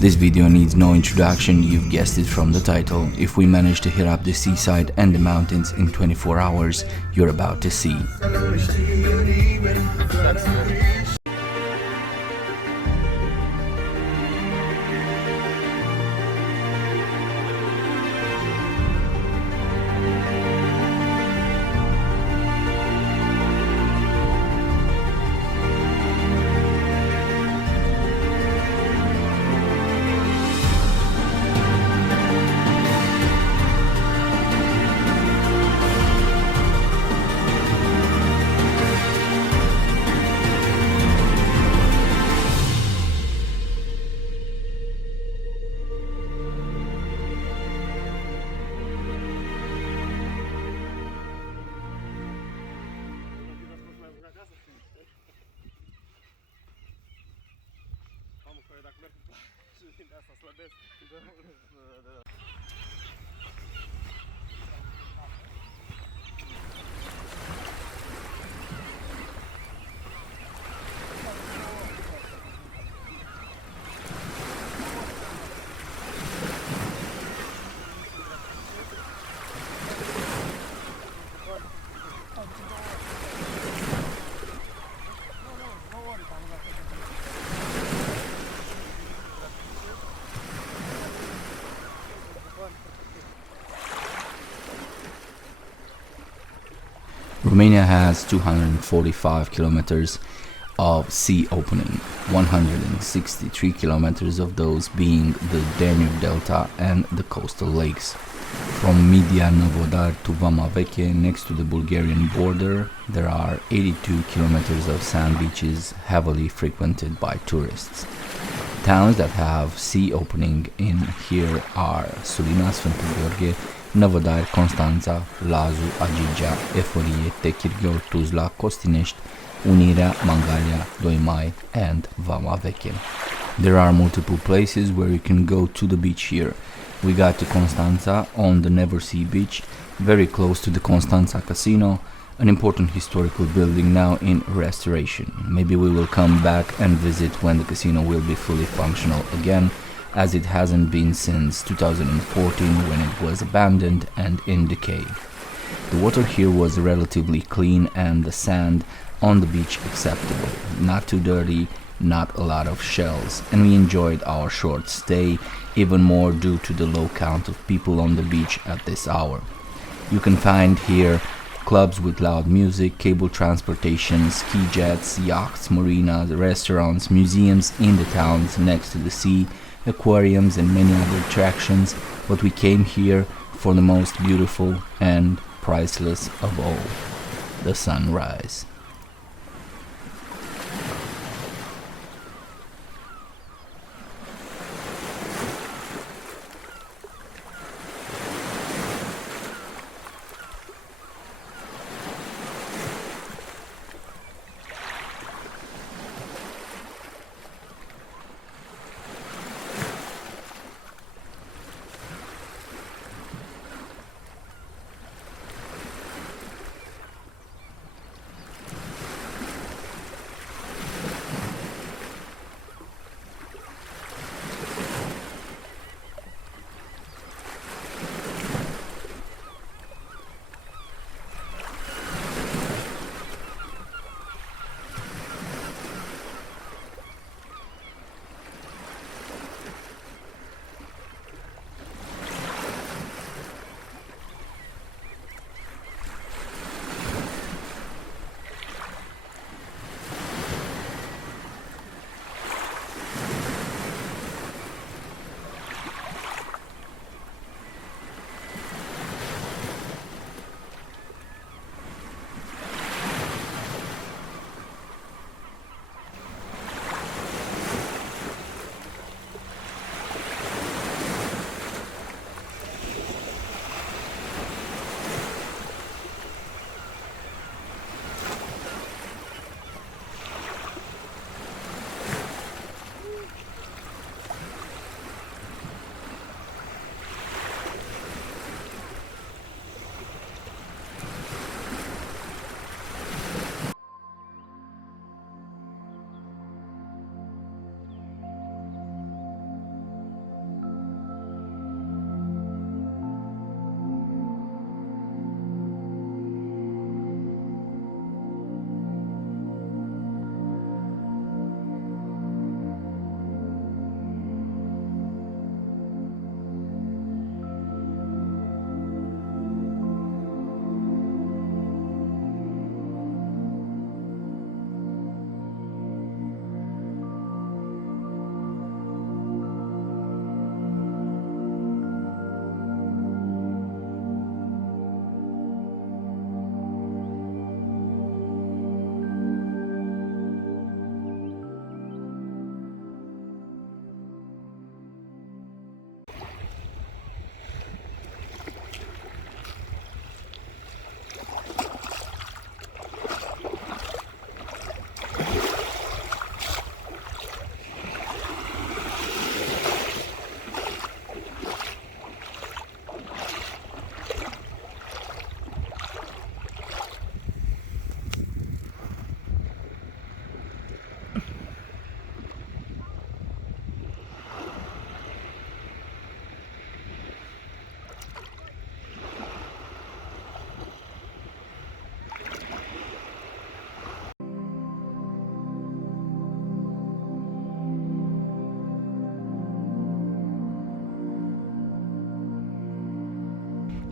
This video needs no introduction, you've guessed it from the title. If we manage to hit up the seaside and the mountains in 24 hours, you're about to see. Romania has 245 kilometers of sea opening, 163 kilometers of those being the Danube Delta and the coastal lakes. From Media Novodar to Vama Veche, next to the Bulgarian border, there are 82 kilometers of sand beaches heavily frequented by tourists. Towns that have sea opening in here are Sulina, Sfântu Gheorghe, Novodar, Constanta, Lazu, Agigea, Eforie, Techirghiol, Tuzla, Costinești, Unirea, Mangalia, Doimai, and Vama Veche. There are multiple places where you can go to the beach here. We got to Constanta on the Neversea beach, very close to the Constanta Casino, an important historical building now in restoration. Maybe we will come back and visit when the casino will be fully functional again, as it hasn't been since 2014 when it was abandoned and in decay. The water here was relatively clean and the sand on the beach acceptable, not too dirty, not a lot of shells, and we enjoyed our short stay even more due to the low count of people on the beach at this hour. You can find here clubs with loud music, cable transportation, ski jets, yachts, marinas, restaurants, museums in the towns next to the sea, aquariums and many other attractions, but we came here for the most beautiful and priceless of all, the sunrise.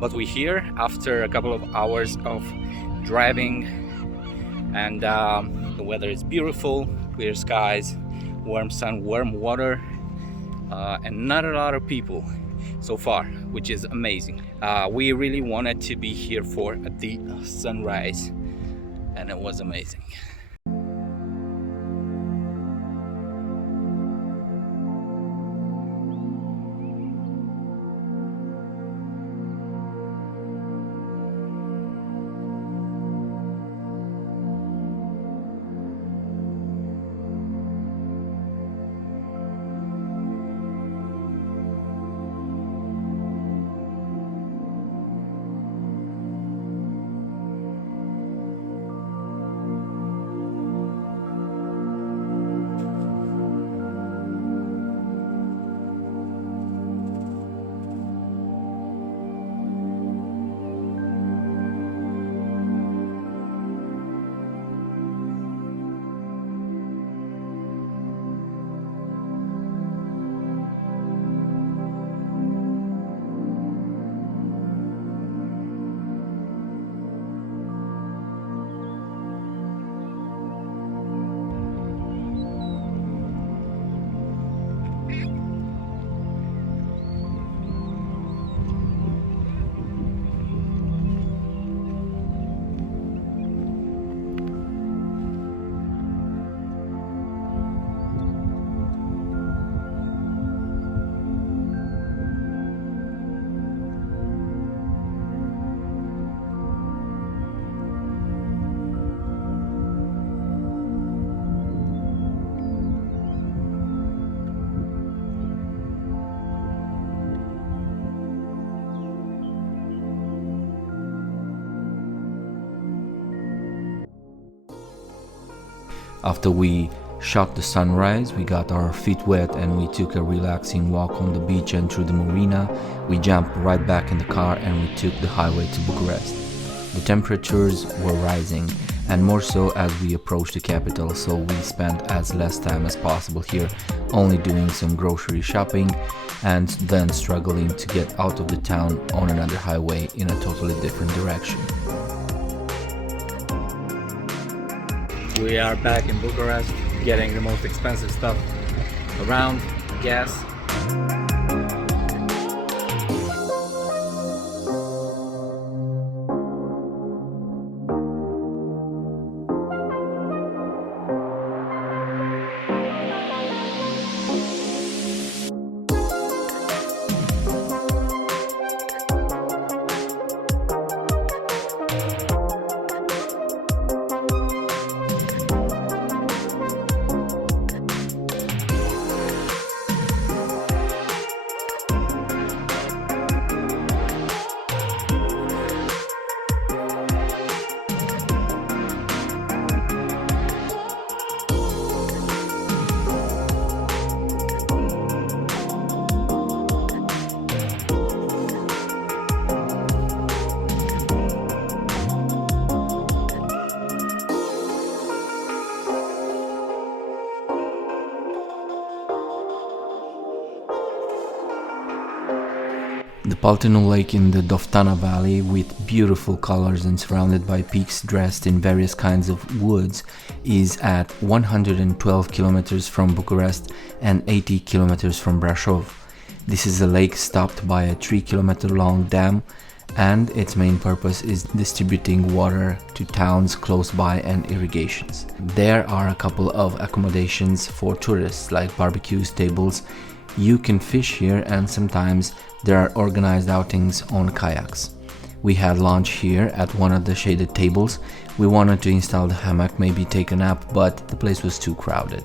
but we're here after a couple of hours of driving, and the weather is beautiful, clear skies, warm sun, warm water, and not a lot of people so far, which is amazing. We really wanted to be here for the sunrise, and it was amazing. After we shot the sunrise, we got our feet wet and we took a relaxing walk on the beach and through the marina. We jumped right back in the car and we took the highway to Bucharest. The temperatures were rising, and more so as we approached the capital, so we spent as less time as possible here, only doing some grocery shopping and then struggling to get out of the town on another highway in a totally different direction. We are back in Bucharest, getting the most expensive stuff around, gas. The Paltinu Lake in the Doftanei Valley, with beautiful colors and surrounded by peaks dressed in various kinds of woods, is at 112 kilometers from Bucharest and 80 kilometers from Brașov. This is a lake stopped by a 3-kilometer long dam, and its main purpose is distributing water to towns close by and irrigations. There are a couple of accommodations for tourists, like barbecues, tables. You can fish here, and sometimes there are organized outings on kayaks. We had lunch here at one of the shaded tables. We wanted to install the hammock, maybe take a nap, but the place was too crowded.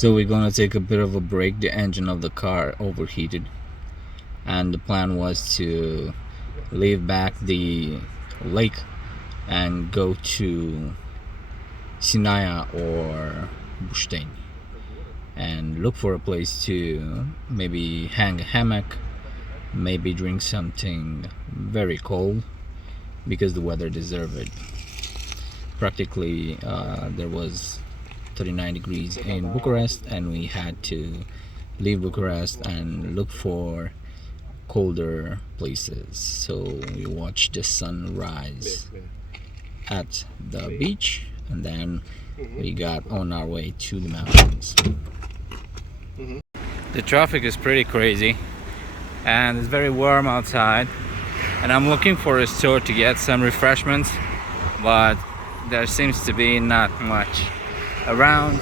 So we're gonna take a bit of a break. The engine of the car overheated, and the plan was to leave back the lake and go to Sinaya or Bushtain and look for a place to maybe hang a hammock, maybe drink something very cold, because the weather deserved it. Practically there was 39 degrees in Bucharest, and we had to leave Bucharest and look for colder places. So we watched the sun rise at the beach, and then we got on our way to the mountains. The traffic is pretty crazy and it's very warm outside, and I'm looking for a store to get some refreshments, but there seems to be not much around.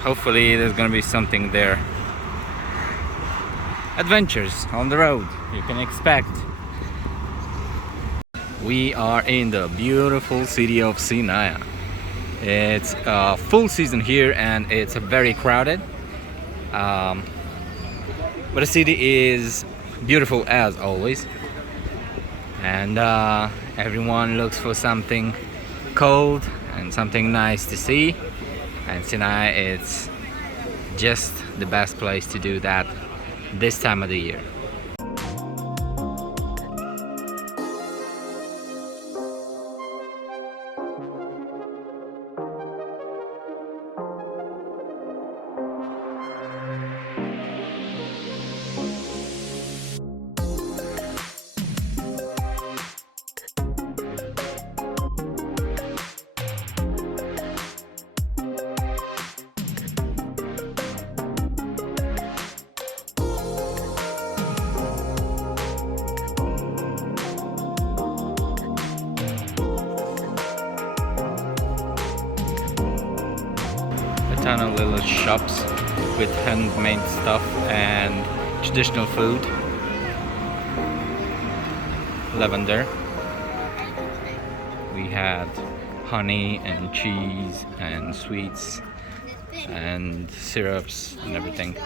Hopefully there's gonna be something there. Adventures on the road you can expect. We are in the beautiful city of Sinaya. It's full season here and it's very crowded, but the city is beautiful as always, and everyone looks for something cold and something nice to see, and Sinai it's just the best place to do that this time of the year. A ton of little shops with handmade stuff and traditional food. Lavender. We had honey and cheese and sweets and syrups and everything.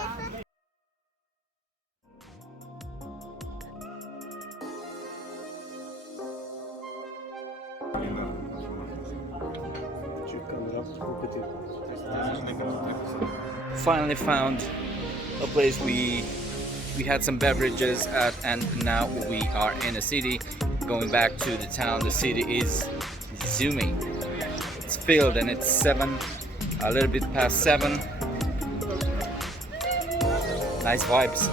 Finally found a place we had some beverages at, and now we are in a city going back to the town. The city is zooming. It's filled and it's a little bit past 7. Nice vibes.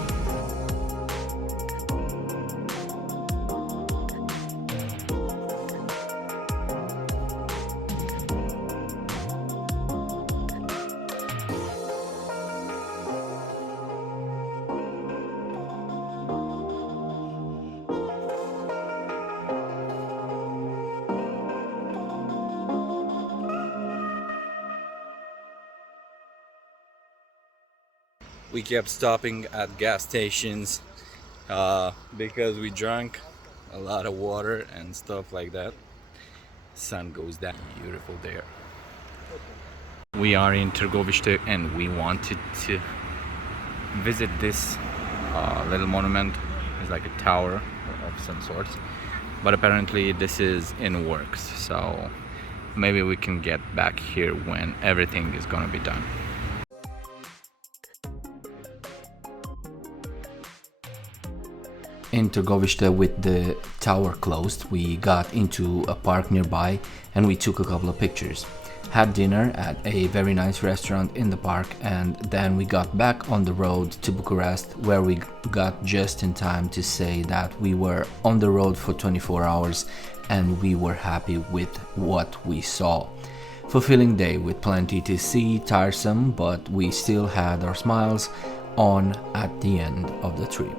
We kept stopping at gas stations because we drank a lot of water and stuff like that. Sun goes down. Beautiful there. We are in Târgoviște and we wanted to visit this little monument. It's like a tower of some sort, but apparently this is in works, so maybe we can get back here when everything is gonna be done. In Târgoviște, with the tower closed, we got into a park nearby and we took a couple of pictures. Had dinner at a very nice restaurant in the park, and then we got back on the road to Bucharest, where we got just in time to say that we were on the road for 24 hours and we were happy with what we saw. Fulfilling day with plenty to see, tiresome, but we still had our smiles on at the end of the trip.